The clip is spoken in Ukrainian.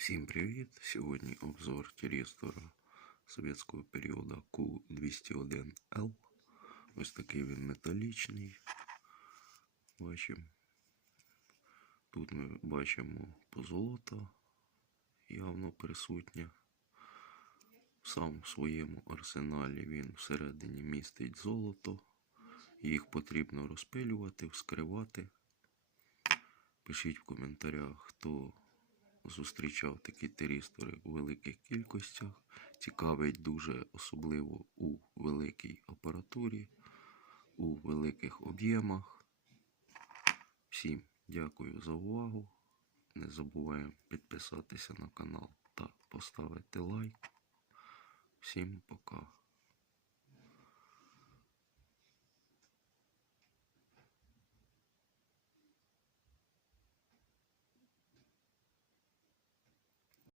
Всім привіт! Сьогодні обзор тірістора совєтського періоду Q201L. Ось такий він металічний. Бачимо. Тут ми бачимо позолота явно присутня. Сам в своєму арсеналі він всередині містить золото. Їх потрібно розпилювати, вскривати. Пишіть в коментарях, хто зустрічав такі терістори у великих кількостях. Цікавить дуже особливо у великій апаратурі, у великих об'ємах. Всім дякую за увагу. Не забуваємо підписатися на канал та поставити лайк. Всім пока.